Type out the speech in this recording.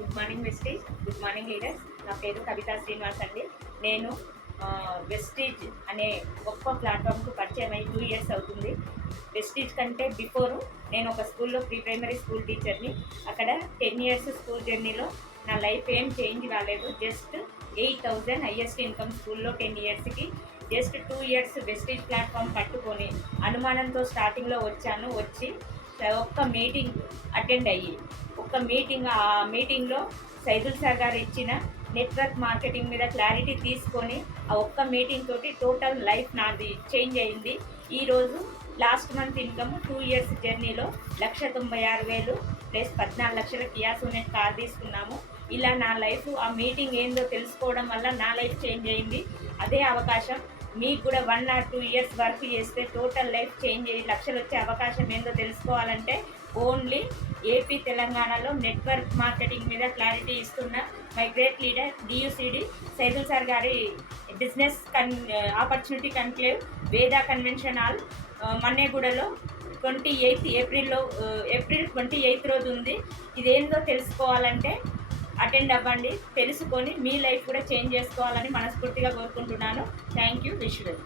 Good morning Vestige, good morning leaders. నా పేరు కవితా శ్రీనివాస్ అండి. నేను వెస్టీజ్ అనే గొప్ప ప్లాట్ఫామ్కు పరిచయం అయ్యి 2 ఇయర్స్ అవుతుంది. వెస్టీజ్ కంటే బిఫోరు నేను ఒక స్కూల్లో ప్రీ ప్రైమరీ స్కూల్ టీచర్ని. అక్కడ 10 ఇయర్స్ స్కూల్ జర్నీలో నా లైఫ్ ఏం చేంజ్ కాలేదు. జస్ట్ 8,000 హైయెస్ట్ ఇన్కమ్ స్కూల్లో 10 ఇయర్స్కి. జస్ట్ 2 ఇయర్స్ వెస్టీజ్ ప్లాట్ఫామ్ పట్టుకొని అనుమానంతో స్టార్టింగ్లో వచ్చి ఒక్క మీటింగ్ అటెండ్ అయ్యి ఆ మీటింగ్లో సైదుల్ సార్ గారు ఇచ్చిన నెట్వర్క్ మార్కెటింగ్ మీద క్లారిటీ తీసుకొని ఆ ఒక్క మీటింగ్ తోటి టోటల్ లైఫ్ నాది చేంజ్ అయింది. ఈరోజు లాస్ట్ మంత్ ఇన్కమ్ 2 ఇయర్స్ జర్నీలో 1,96,000 ప్లస్ 14 లక్షల కియా సోనెట్ కార్ తీసుకున్నాము. ఇలా నా లైఫ్ ఆ మీటింగ్ ఏందో తెలుసుకోవడం వల్ల నా లైఫ్ చేంజ్ అయింది. అదే అవకాశం మీకు కూడా 1 or 2 ఇయర్స్ వర్క్ చేస్తే టోటల్ లైఫ్ చేంజ్ అయ్యి లక్షలు వచ్చే అవకాశం ఏందో తెలుసుకోవాలంటే ఓన్లీ ఏపీ తెలంగాణలో నెట్వర్క్ మార్కెటింగ్ మీద క్లారిటీ ఇస్తున్న మై గ్రేట్ లీడర్ డియుసిడి సైదుల్ సార్ గారి business opportunity conclave Veda convention hall మన్నేగూడలో 28 ఏప్రిల్ 28 రోజు ఉంది. ఇదేందో తెలుసుకోవాలంటే అటెండ్ అవ్వండి. తెలుసుకొని మీ లైఫ్ కూడా చేంజ్ చేసుకోవాలని మనస్ఫూర్తిగా కోరుకుంటున్నాను. Thank you. Wish well.